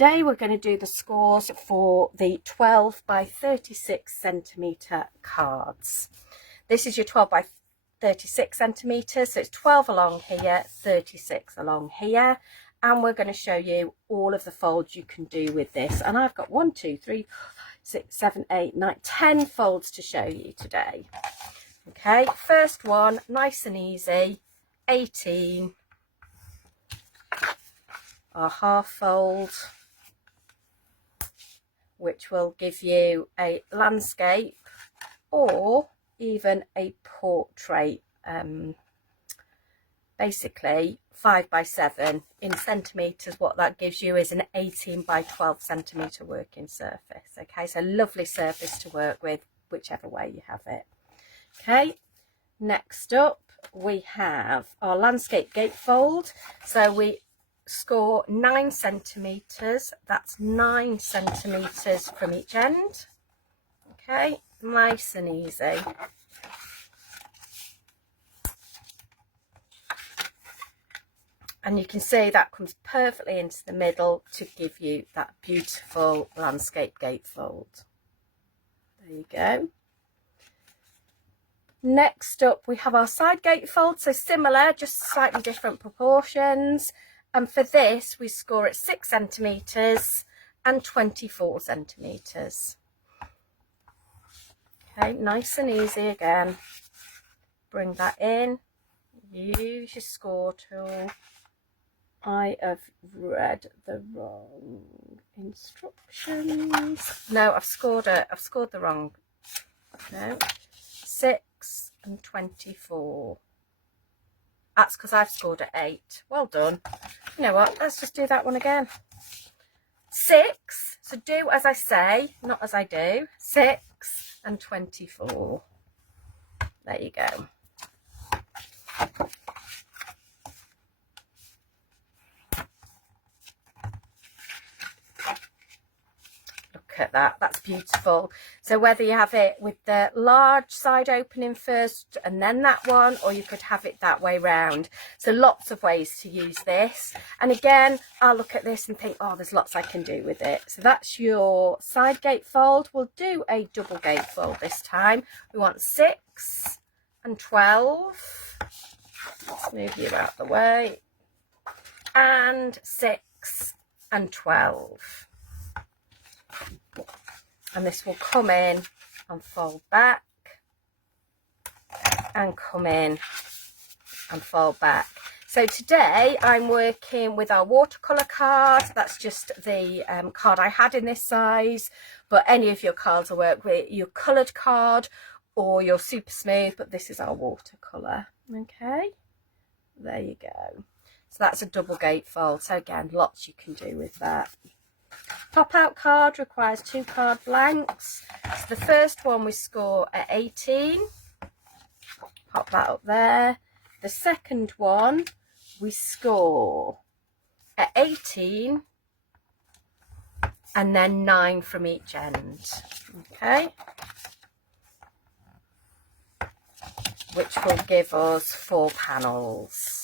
today we're going to do the scores for the 12 by 36 centimetre cards. This is your 12 by 36 centimetres, so it's 12 along here, 36 along here, and we're going to show you all of the folds you can do with this. And I've got 1, 2, 3, 4, 5, 6, 7, 8, 9, 10 folds to show you today. Okay, first one, nice and easy, 18, our half fold, which will give you a landscape or even a portrait. Basically 5 by 7 in centimetres. What that gives you is an 18 by 12 centimetre working surface. Okay, so lovely surface to work with, whichever way you have it. Okay, next up we have our landscape gatefold. So we score 9 centimetres. That's 9 centimetres from each end. Okay, nice and easy. And you can see that comes perfectly into the middle to give you that beautiful landscape gatefold. There you go. Next up we have our side gatefold, so similar, just slightly different proportions. And for this we score at 6 centimetres and 24 centimetres. Okay, nice and easy again. Bring that in, use your score tool. I have read the wrong instructions. No, I've scored the wrong. No, 6 and 24. That's because I've scored at 8. Well done. You know what? Let's just do that one again. 6. So do as I say, not as I do. 6 and 24. There you go. At that, that's beautiful. So whether you have it with the large side opening first and then that one, or you could have it that way round. So lots of ways to use this. And again, I'll look at this and think, oh, there's lots I can do with it. So that's your side gatefold. We'll do a double gatefold this time. We want 6 and 12. Let's move you out the way. And 6 and 12. And this will come in and fold back and come in and fold back. So today I'm working with our watercolour card. That's just the card I had in this size, but any of your cards will work with your coloured card or your super smooth, but this is our watercolour. Okay, there you go. So that's a double gatefold. So again, lots you can do with that. Pop out card requires 2 card blanks. So the first one we score at 18. Pop that up there. The second one we score at 18 and then 9 from each end. Okay. Which will give us 4 panels.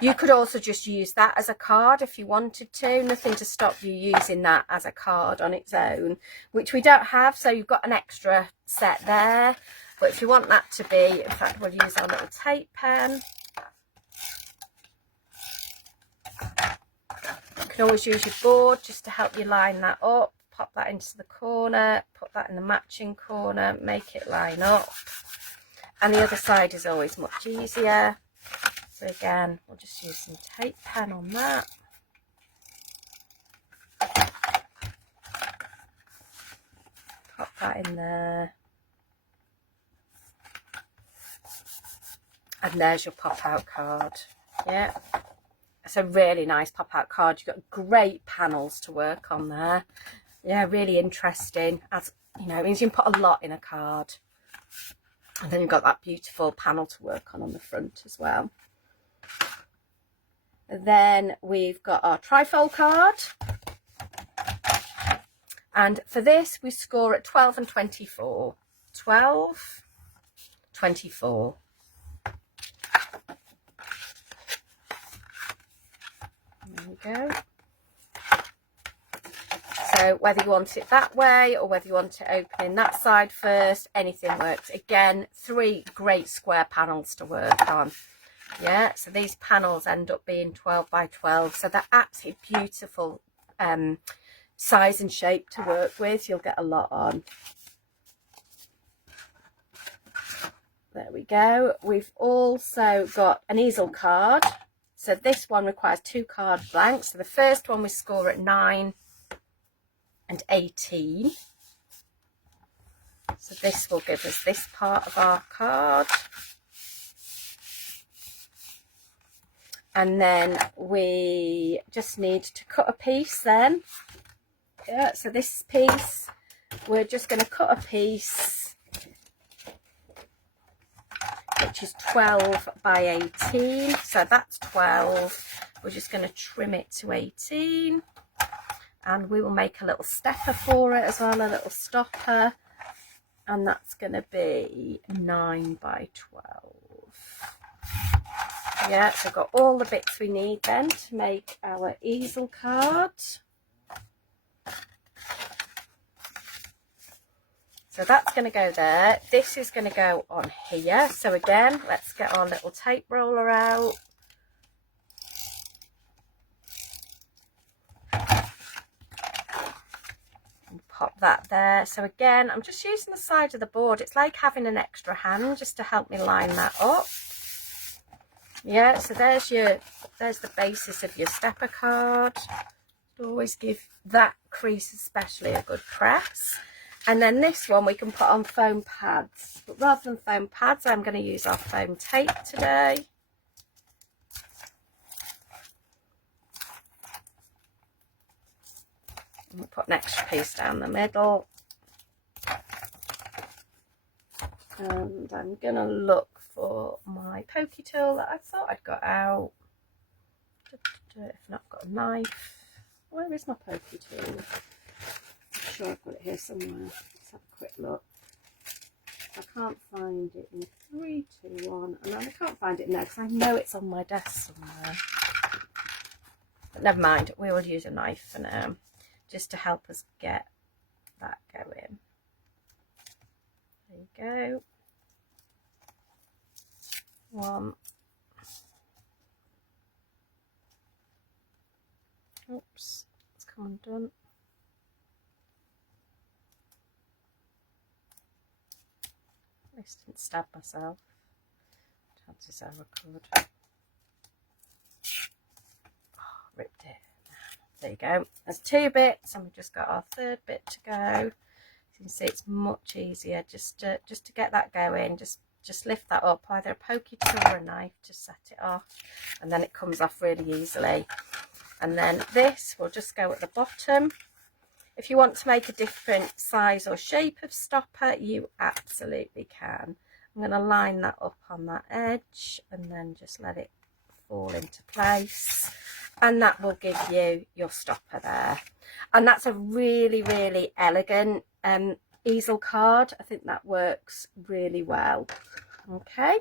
You could also just use that as a card if you wanted to. Nothing to stop you using that as a card on its own, which we don't have, so you've got an extra set there. But if you want that to be, in fact, we'll use our little tape pen. You can always use your board just to help you line that up. Pop that into the corner, put that in the matching corner, make it line up. And the other side is always much easier. So again, we'll just use some tape pen on that. Pop that in there. And there's your pop out card. Yeah. It's a really nice pop out card. You've got great panels to work on there. Yeah, really interesting. As you know, it means you can put a lot in a card. And then you've got that beautiful panel to work on the front as well. Then we've got our trifold card, and for this we score at 12 and 24. 12, 24. we go. So whether you want it that way or whether you want it opening that side first, anything works. Again, 3 great square panels to work on. Yeah, so these panels end up being 12 by 12, so they're absolutely beautiful size and shape to work with. You'll get a lot on. There we go. We've also got an easel card. So this one requires 2 card blanks. So the first one we score at 9 and 18. So this will give us this part of our card. And then we just need to cut a piece then. Yeah, so this piece, we're just going to cut a piece which is 12 by 18. So that's 12. We're just going to trim it to 18. And we will make a little stepper for it as well, a little stopper. And that's going to be 9 by 12. Yeah, so we've got all the bits we need then to make our easel card. So that's going to go there. This is going to go on here. So again, let's get our little tape roller out. And pop that there. So again, I'm just using the side of the board. It's like having an extra hand just to help me line that up. Yeah, so there's the basis of your stepper card. Always give that crease especially a good press. And then this one we can put on foam pads. But rather than foam pads, I'm going to use our foam tape today. And we'll put an extra piece down the middle. And I'm going to look for my pokey tool that I thought I'd got out. If not, I've got a knife. Where is my pokey tool? I'm sure I've got it here somewhere. Let's have a quick look. I can't find it in 3, 2, 1. And I can't find it now because I know it's on my desk somewhere. But never mind, we will use a knife for now, just to help us get that going. There you go. 1. Oops, it's come undone. At least I didn't stab myself. Chances are I could. Oh, ripped it. There you go. There's 2 bits, and we've just got our 3rd bit to go. You can see it's much easier just to get that going. Just lift that up, either a pokey tool or a knife, just set it off, and then it comes off really easily. And then this will just go at the bottom. If you want to make a different size or shape of stopper, you absolutely can. I'm going to line that up on that edge and then just let it fall into place. And that will give you your stopper there. And that's a really, really elegant easel card. I think that works really well. Okay.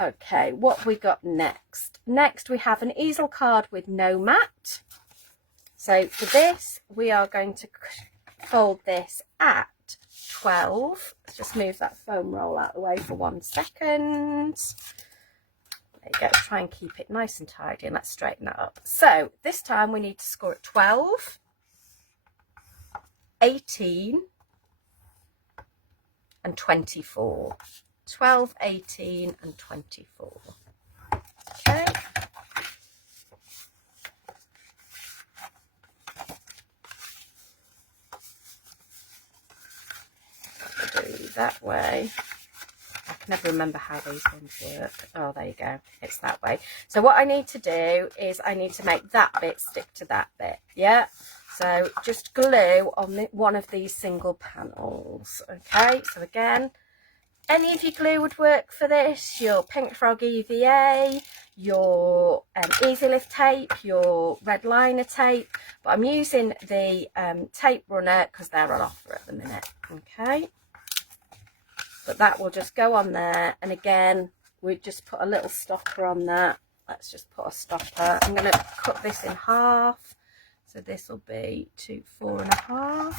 Okay, what we got next? Next we have an easel card with no mat. So for this we are going to fold this at 12. Let's just move that foam roll out of the way for 1 second. There you go, try and keep it nice and tidy, and let's straighten that up. So this time we need to score at 12, 18 and 24. 12, 18 and 24. Okay. Do that way. I can never remember how these ones work. Oh, there you go. It's that way. So what I need to do is I need to make that bit stick to that bit. Yeah. So just glue on one of these single panels. Okay. So again, any of your glue would work for this. Your Pink Frog EVA, your Easy Lift tape, your red liner tape. But I'm using the tape runner because they're on offer at the minute. Okay. But that will just go on there. And again, we just put a little stopper on that. Let's just put a stopper. I'm going to cut this in half. So this will be to 4.5.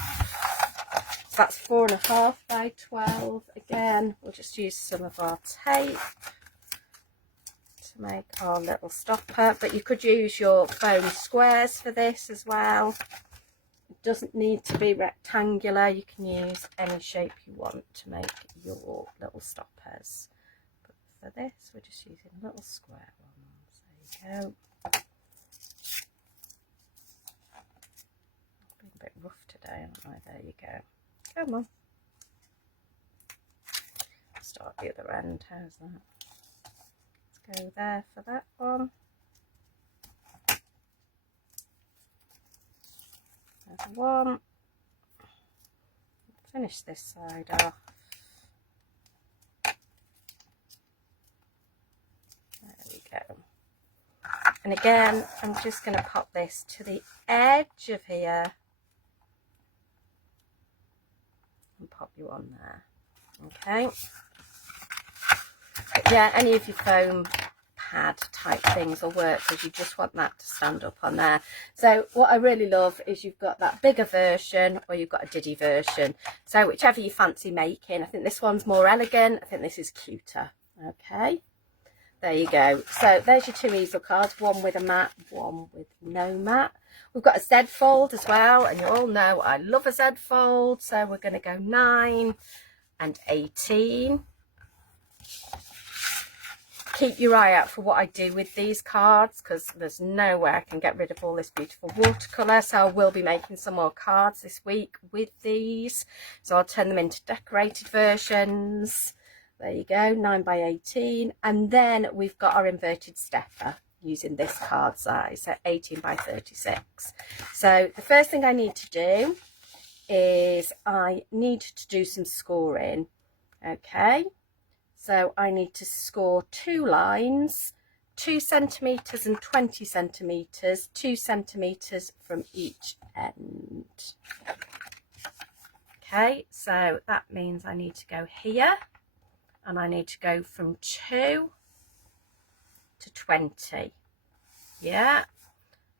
So that's 4.5 by 12. Again, we'll just use some of our tape to make our little stopper. But you could use your foam squares for this as well. It doesn't need to be rectangular. You can use any shape you want to make your little stoppers. But for this, we're just using little square ones. There you go. Been a bit rough today, aren't I? There you go. Come on. Start the other end. How's that? Let's go there for that one. There's one. Finish this side off. There we go. And again, I'm just going to pop this to the edge of here and pop you on there. Okay. But yeah, any of your foam pad type things will work, because you just want that to stand up on there. So what I really love is you've got that bigger version or you've got a diddy version. So whichever you fancy making. I think this one's more elegant. I think this is cuter. Okay. There you go. So there's your 2 easel cards, one with a mat, one with no mat. We've got a Z fold as well, and you all know I love a Z fold. So we're going to go 9 and 18. Keep your eye out for what I do with these cards, because there's no way I can get rid of all this beautiful watercolour. So I will be making some more cards this week with these. So I'll turn them into decorated versions. There you go, 9 by 18. And then we've got our inverted stepper using this card size, so 18 by 36. So the first thing I need to do is I need to do some scoring. Okay, so I need to score 2 lines, 2 centimetres and 20 centimetres, 2 centimetres from each end. Okay, so that means I need to go here. And I need to go from 2 to 20. Yeah.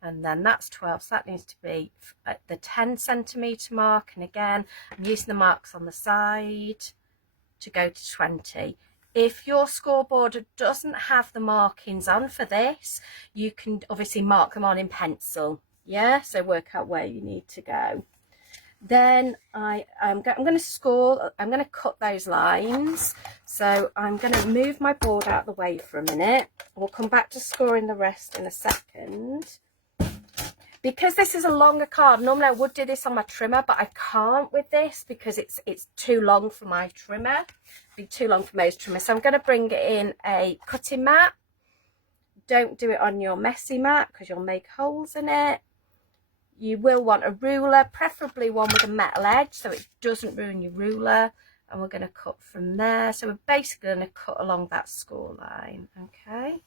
And then that's 12. So that needs to be at the 10 centimetre mark. And again, I'm using the marks on the side to go to 20. If your scoreboard doesn't have the markings on for this, you can obviously mark them on in pencil. Yeah. So work out where you need to go. Then I'm going to score, I'm going to cut those lines. So I'm going to move my board out of the way for a minute. We'll come back to scoring the rest in a second. Because this is a longer card, normally I would do this on my trimmer, but I can't with this because it's too long for my trimmer. It'd be too long for most trimmers. So I'm going to bring it in a cutting mat. Don't do it on your messy mat because you'll make holes in it. You will want a ruler, preferably one with a metal edge so it doesn't ruin your ruler. And we're going to cut from there. So we're basically going to cut along that score line. Okay.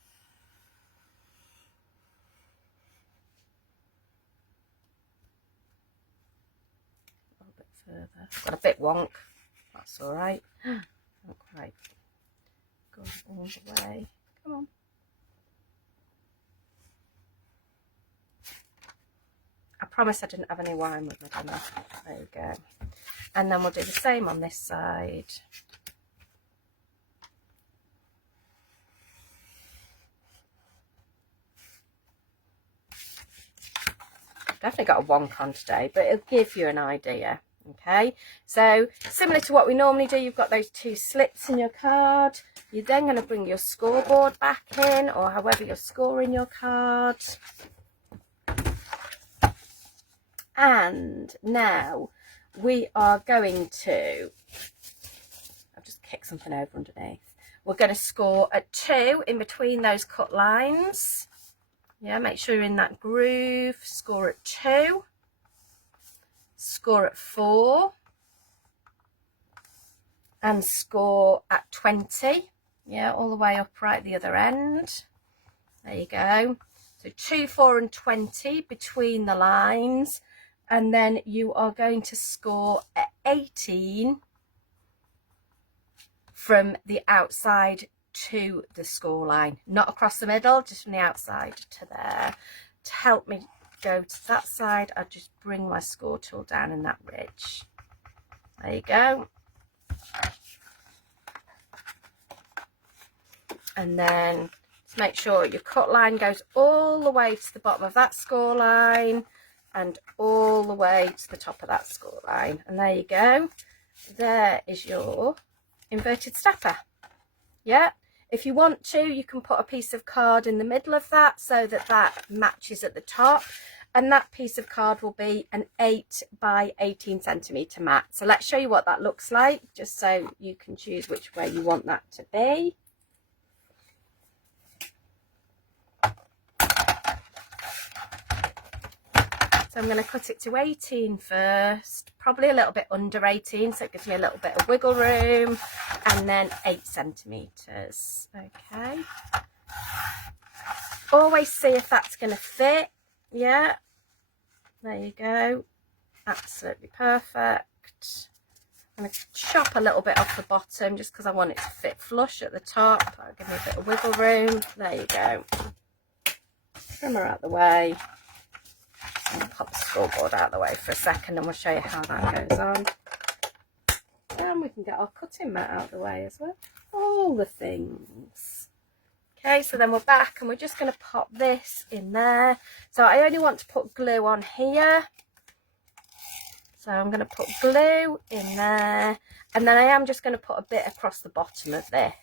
A little bit further. Got a bit wonk. That's all right. Not quite going all the way. Come on. I promise I didn't have any wine with my dinner. There you go. And then we'll do the same on this side. Definitely got a wonk on today, but it'll give you an idea. Okay, so similar to what we normally do, you've got those 2 slips in your card. You're then going to bring your scoreboard back in, or however you're scoring your card. And now we are going to, I've just kicked something over underneath. We're going to score at 2 in between those cut lines. Yeah, make sure you're in that groove. Score at 2. Score at 4. And score at 20. Yeah, all the way up right at the other end. There you go. So 2, 4 and 20 between the lines. And then you are going to score at 18 from the outside to the score line, not across the middle, just from the outside to there. To help me go to that side, I just bring my score tool down in that ridge. There you go. And then make sure your cut line goes all the way to the bottom of that score line and all the way to the top of that score line. And there you go. There is your inverted stepper. Yeah. If you want to, you can put a piece of card in the middle of that so that that matches at the top. And that piece of card will be an 8 by 18 centimetre mat. So let's show you what that looks like, just so you can choose which way you want that to be. So I'm going to cut it to 18 first, probably a little bit under 18, so it gives me a little bit of wiggle room, and then 8 centimetres. Okay. Always see if that's going to fit. Yeah. There you go. Absolutely perfect. I'm going to chop a little bit off the bottom just because I want it to fit flush at the top. That'll give me a bit of wiggle room. There you go. Trim her out the way. And pop the scoreboard out of the way for a second and we'll show you how that goes on. And we can get our cutting mat out of the way as well. All the things. Okay, so then we're back and we're just going to pop this in there. So I only want to put glue on here. So I'm going to put glue in there. And then I am just going to put a bit across the bottom of this.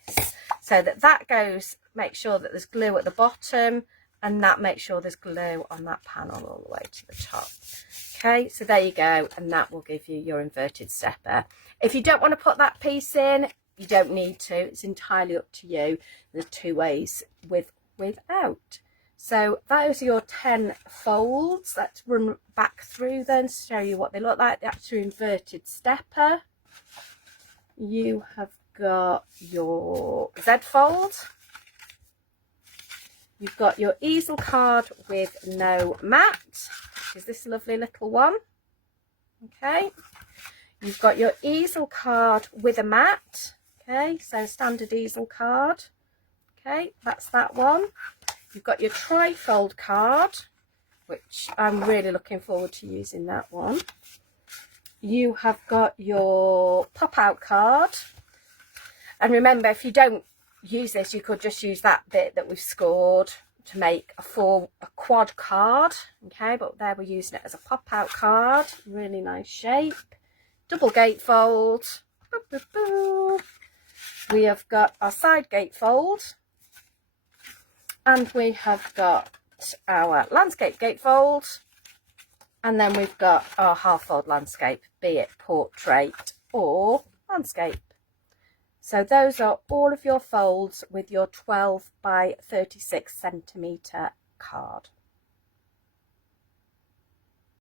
So that goes, make sure that there's glue at the bottom. And that makes sure there's glue on that panel all the way to the top. Okay, so there you go, and that will give you your inverted stepper. If you don't want to put that piece in, you don't need to. It's entirely up to you. There's 2 ways without. So those are your 10 folds. Let's run back through then to show you what they look like. That's your inverted stepper. You have got your Z fold. You've got your easel card with no mat, which is this lovely little one. Okay. You've got your easel card with a mat. Okay, so standard easel card. Okay, that's that one. You've got your tri-fold card, which I'm really looking forward to using that one. You have got your pop-out card. And remember, if you don't use this, you could just use that bit that we've scored to make a quad card. Okay, but there we're using it as a pop-out card. Really nice shape. Double gatefold. Boo, boo, boo. We have got our side gatefold, and we have got our landscape gatefold, and then we've got our half fold landscape, be it portrait or landscape. So those are all of your folds with your 12 by 36 centimetre card.